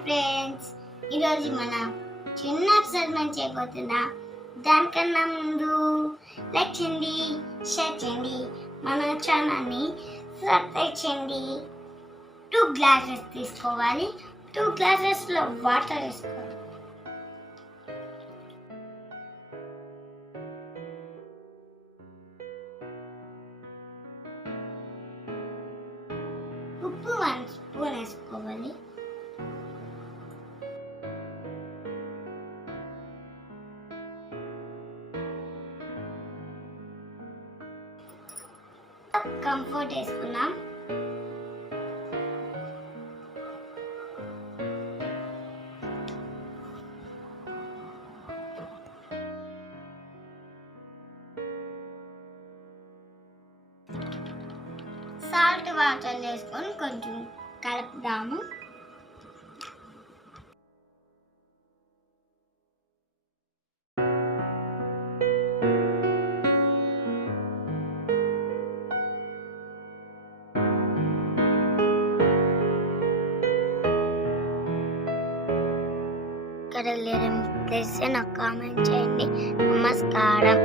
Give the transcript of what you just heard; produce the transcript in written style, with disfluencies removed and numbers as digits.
Friends, ఈరోజు మనం చిన్న ఎక్స్పెరిమెంట్ చేయబోతున్నాం. దానికన్నా ముందు లైక్ చేయండి, షేర్ చేయండి, మన ఛానల్ని సబ్స్క్రైబ్ చేయండి. 2 గ్లాసెస్ తీసుకోవాలి. 2 గ్లాసెస్లో వాటర్ వేసుకోవాలి. ఉప్పు 1 స్పూన్ వేసుకోవాలి. కంఫర్ట్ వేసుకున్నాం. సాల్ట్ వాటర్ వేసుకొని కొంచెం కలుపుదాము. ఇక్కడ తెలిస్తే నాకు కామెంట్ చేయండి. నమస్కారం.